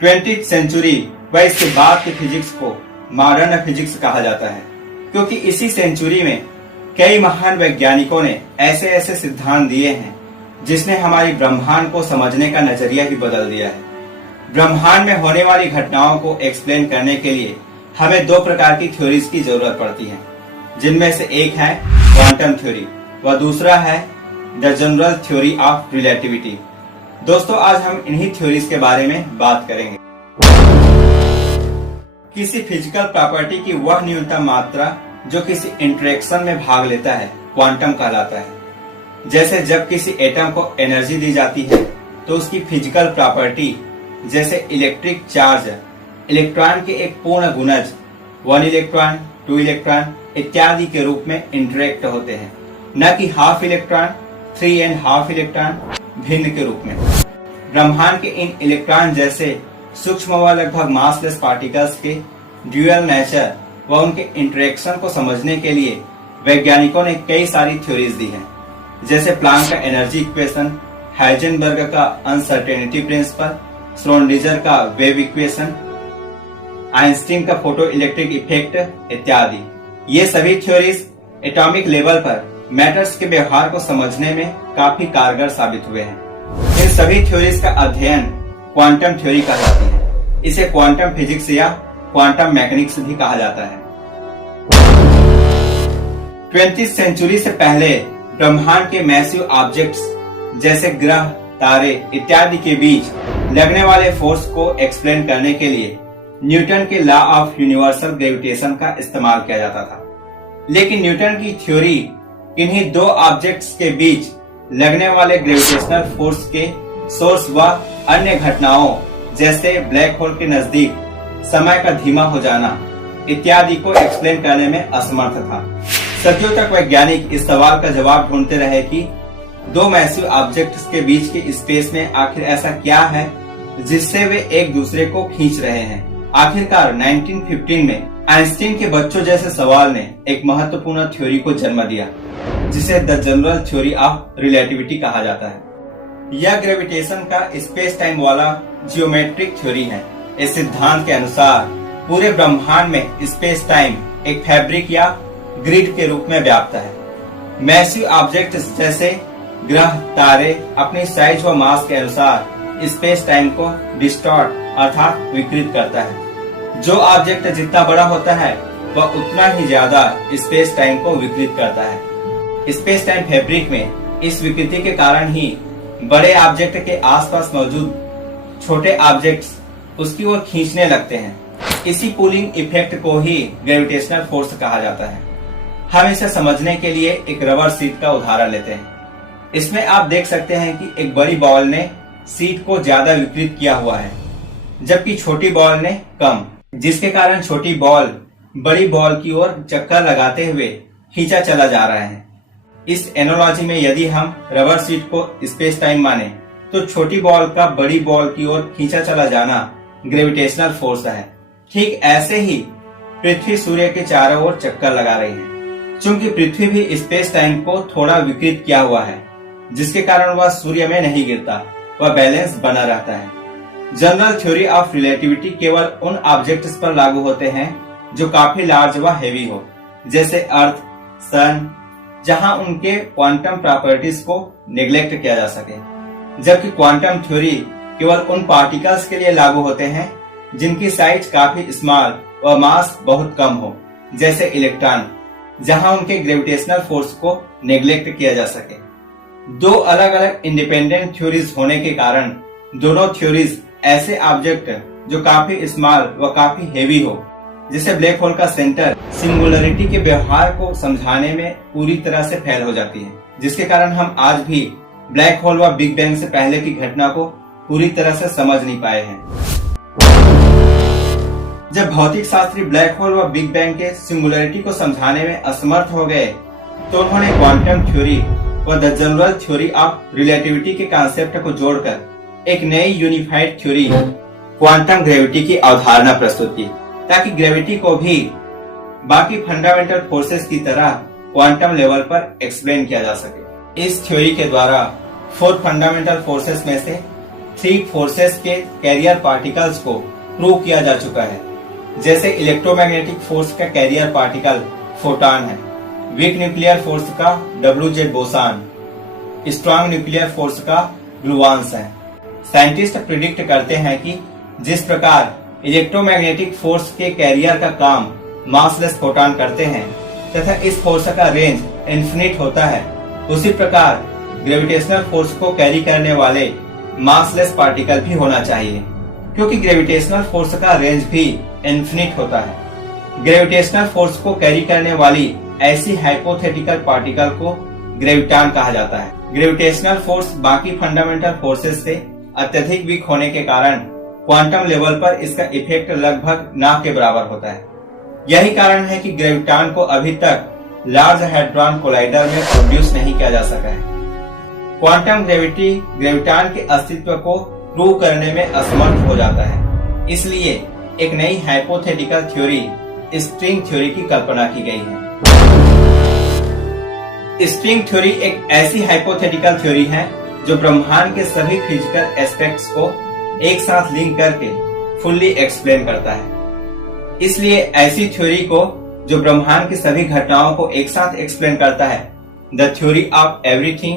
20th century व इसके बाद के फिजिक्स को मॉडर्न फिजिक्स कहा जाता है, क्योंकि इसी सेंचुरी में कई महान वैज्ञानिकों ने ऐसे ऐसे सिद्धांत दिए हैं जिसने हमारी ब्रह्मांड को समझने का नजरिया ही बदल दिया है। ब्रह्मांड में होने वाली घटनाओं को एक्सप्लेन करने के लिए हमें दो प्रकार की थ्योरीज की जरूरत पड़ती है, जिनमें से एक है क्वांटम थ्योरी व दूसरा है the general theory of relativity. दोस्तों, आज हम इन्हीं थ्योरीज के बारे में बात करेंगे। किसी फिजिकल प्रॉपर्टी की वह न्यूनतम मात्रा जो किसी इंटरेक्शन में भाग लेता है क्वांटम कहलाता है। जैसे जब किसी एटम को एनर्जी दी जाती है तो उसकी फिजिकल प्रॉपर्टी जैसे इलेक्ट्रिक चार्ज, इलेक्ट्रॉन के एक पूर्ण गुणज 1 इलेक्ट्रॉन, 2 इलेक्ट्रॉन इत्यादि के रूप में इंटरेक्ट होते हैं, न कि half electron, 3 and half electron भिन्न के रूप में। ब्रह्मांड के इन इलेक्ट्रॉन जैसे सूक्ष्म व लगभग मासलेस पार्टिकल्स के ड्यूअल नेचर व उनके इंटरेक्शन को समझने के लिए वैज्ञानिकों ने कई सारी थ्योरीज दी हैं, जैसे प्लांक का एनर्जी इक्वेशन, हाइजेनबर्ग का अनसर्टेनिटी प्रिंसिपल, श्रोडिंगर का वेव इक्वेशन, आइंस्टीन का फोटो इलेक्ट्रिक इफेक्ट इत्यादि। ये सभी थ्योरीज एटॉमिक लेवल पर मैटर्स के व्यवहार को समझने में काफी कारगर साबित हुए हैं। इन सभी थ्योरीज का अध्ययन क्वांटम थ्योरी कहलाती है। इसे क्वांटम फिजिक्स या क्वांटम मैकेनिक्स भी कहा जाता है। 20th सेंचुरी से पहले ब्रह्मांड के मैसिव ऑब्जेक्ट्स जैसे ग्रह, तारे इत्यादि के बीच लगने वाले फोर्स को एक्सप्लेन करने के लिए न्यूटन के लॉ ऑफ यूनिवर्सल ग्रेविटेशन का इस्तेमाल किया जाता था। लेकिन न्यूटन की थ्योरी इन्हीं दो ऑब्जेक्ट्स के बीच लगने वाले ग्रेविटेशनल फोर्स के सोर्स व अन्य घटनाओं जैसे ब्लैक होल के नजदीक समय का धीमा हो जाना इत्यादि को एक्सप्लेन करने में असमर्थ था। सदियों तक वैज्ञानिक इस सवाल का जवाब ढूंढते रहे कि दो मैसिव ऑब्जेक्ट्स के बीच के स्पेस में आखिर ऐसा क्या है जिससे वे एक दूसरे को खींच रहे हैं। आखिरकार 1915 में आइंस्टीन के बच्चों जैसे सवाल ने एक महत्वपूर्ण थ्योरी को जन्म दिया, जिसे the general theory of relativity कहा जाता है। यह ग्रेविटेशन का स्पेस टाइम वाला जियोमेट्रिक थ्योरी है। इस सिद्धांत के अनुसार पूरे ब्रह्मांड में स्पेस टाइम एक फैब्रिक या ग्रिड के रूप में व्याप्त है। मैसिव ऑब्जेक्ट्स जैसे ग्रह, तारे अपनी साइज व मास के अनुसार स्पेस टाइम को डिस्टॉर्ट अर्थात विकृत करता है। जो ऑब्जेक्ट जितना बड़ा होता है वह उतना ही ज्यादा स्पेस टाइम को विकृत करता है। स्पेस टाइम फैब्रिक में इस विकृति के कारण ही बड़े ऑब्जेक्ट के आसपास मौजूद छोटे ऑब्जेक्ट्स उसकी ओर खींचने लगते हैं। इसी पुलिंग इफेक्ट को ही ग्रेविटेशनल फोर्स कहा जाता है। हम इसे समझने के लिए एक रबर सीट का उदाहरण लेते हैं। इसमें आप देख सकते हैं कि एक बड़ी बॉल ने सीट को ज्यादा विकृत किया हुआ है, जबकि छोटी बॉल ने कम, जिसके कारण छोटी बॉल बड़ी बॉल की ओर चक्कर लगाते हुए खींचा चला जा रहा है। इस एनालॉजी में यदि हम रबर सीट को स्पेस टाइम माने तो छोटी बॉल का बड़ी बॉल की ओर खींचा चला जाना ग्रेविटेशनल फोर्स है। ठीक ऐसे ही पृथ्वी सूर्य के चारों ओर चक्कर लगा रही है। चूंकि पृथ्वी भी स्पेस टाइम को थोड़ा विकृत किया हुआ है, जिसके कारण वह सूर्य में नहीं गिरता, वह बैलेंस बना रहता है। जनरल थ्योरी ऑफ रिलेटिविटी केवल उन ऑब्जेक्ट्स पर लागू होते हैं जो काफी लार्ज व हेवी हो, जैसे अर्थ, सन, जहां उनके क्वांटम प्रॉपर्टीज को नेग्लेक्ट किया जा सके। जबकि क्वांटम थ्योरी केवल उन पार्टिकल्स के लिए लागू होते हैं जिनकी साइज काफी स्मॉल व मास बहुत कम हो, जैसे इलेक्ट्रॉन, जहां उनके ग्रेविटेशनल फोर्स को नेग्लेक्ट किया जा सके। दो अलग अलग इंडिपेंडेंट थ्योरीज होने के कारण दोनों थ्योरीज ऐसे ऑब्जेक्ट जो काफी स्मॉल व काफी हेवी हो, जैसे ब्लैक होल का सेंटर, सिंगुलरिटी के व्यवहार को समझाने में पूरी तरह से फेल हो जाती है, जिसके कारण हम आज भी ब्लैक होल व बिग बैंग से पहले की घटना को पूरी तरह से समझ नहीं पाए हैं। जब भौतिक शास्त्री ब्लैक होल व बिग बैंग के सिंगुलरिटी को समझाने में असमर्थ हो गए तो उन्होंने क्वांटम थ्योरी व the general theory of relativity के कॉन्सेप्ट को जोड़कर एक नई यूनिफाइड थ्योरी क्वांटम ग्रेविटी की अवधारणा प्रस्तुत की, ताकि ग्रेविटी को भी बाकी फंडामेंटल फोर्सेस की तरह क्वांटम लेवल पर एक्सप्लेन किया जा सके। इस थ्योरी के द्वारा 4 फंडामेंटल फोर्सेस में से 3 फोर्सेस के कैरियर पार्टिकल्स को प्रूव किया जा चुका है। जैसे इलेक्ट्रोमैग्नेटिक फोर्स का कैरियर पार्टिकल फोटॉन है, वीक न्यूक्लियर फोर्स का WZ boson, strong nuclear force का ग्लूऑन्स है। साइंटिस्ट प्रिडिक्ट करते हैं कि जिस प्रकार इलेक्ट्रोमैग्नेटिक फोर्स के कैरियर का काम मासलेस फोटॉन करते हैं तथा इस फोर्स का रेंज इन्फिनिट होता है, उसी प्रकार ग्रेविटेशनल फोर्स को कैरी करने वाले मासलेस पार्टिकल भी होना चाहिए, क्योंकि ग्रेविटेशनल फोर्स का रेंज भी इन्फिनिट होता है। ग्रेविटेशनल फोर्स को कैरी करने वाली ऐसी हाइपोथेटिकल पार्टिकल को ग्रेविटॉन कहा जाता है। ग्रेविटेशनल फोर्स बाकी फंडामेंटल फोर्सेस से अत्यधिक वीक होने के कारण क्वांटम लेवल पर इसका इफेक्ट लगभग ना के बराबर होता है। यही कारण है कि ग्रेविटॉन को अभी तक लार्ज हैड्रॉन कोलाइडर में प्रोड्यूस नहीं किया जा सका है। क्वांटम ग्रेविटी ग्रेविटॉन के अस्तित्व को प्रूव करने में असमर्थ हो जाता है, इसलिए एक नई हाइपोथेटिकल थ्योरी स्ट्रिंग थ्योरी की कल्पना की गई है। स्ट्रिंग थ्योरी एक ऐसी हाइपोथेटिकल थ्योरी है जो ब्रह्मांड के सभी फिजिकल एस्पेक्ट्स को एक साथ लिंक करके फुल्ली एक्सप्लेन करता है। इसलिए ऐसी थ्योरी को जो ब्रह्मांड की सभी घटनाओं को एक साथ एक्सप्लेन करता है the theory of everything,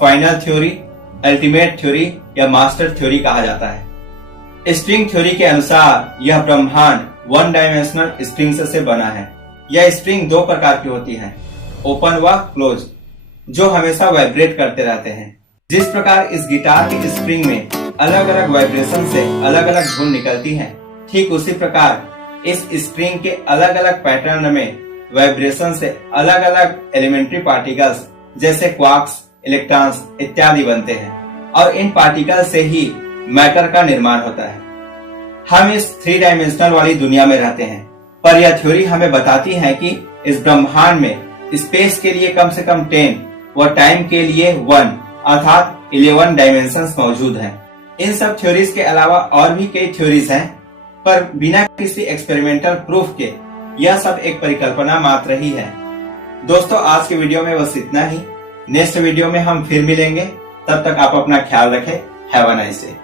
final theory, ultimate theory या मास्टर थ्योरी कहा जाता है। स्ट्रिंग थ्योरी के अनुसार यह ब्रह्मांड 1 डायमेंशनल स्ट्रिंग से बना है। यह स्ट्रिंग 2 प्रकार की होती है, ओपन व क्लोज, जो हमेशा वाइब्रेट करते रहते हैं। जिस प्रकार इस गिटार की स्ट्रिंग में अलग अलग वाइब्रेशन से अलग अलग धुन निकलती है, ठीक उसी प्रकार इस स्ट्रिंग के अलग अलग पैटर्न में वाइब्रेशन से अलग अलग एलिमेंट्री पार्टिकल्स जैसे क्वार्क्स, इलेक्ट्रॉन्स इत्यादि बनते हैं और इन पार्टिकल से ही मैटर का निर्माण होता है। हम इस 3 डायमेंशनल वाली दुनिया में रहते हैं, पर यह थ्योरी हमें बताती है कि इस ब्रह्मांड में स्पेस के लिए कम से कम 10 व टाइम के लिए 1 अर्थात 11 डायमेंशंस मौजूद हैं। इन सब थ्योरीज के अलावा और भी कई थ्योरीज हैं, पर बिना किसी एक्सपेरिमेंटल प्रूफ के यह सब एक परिकल्पना मात्र ही है। दोस्तों, आज के वीडियो में बस इतना ही। नेक्स्ट वीडियो में हम फिर मिलेंगे, तब तक आप अपना ख्याल रखें। Have a nice day.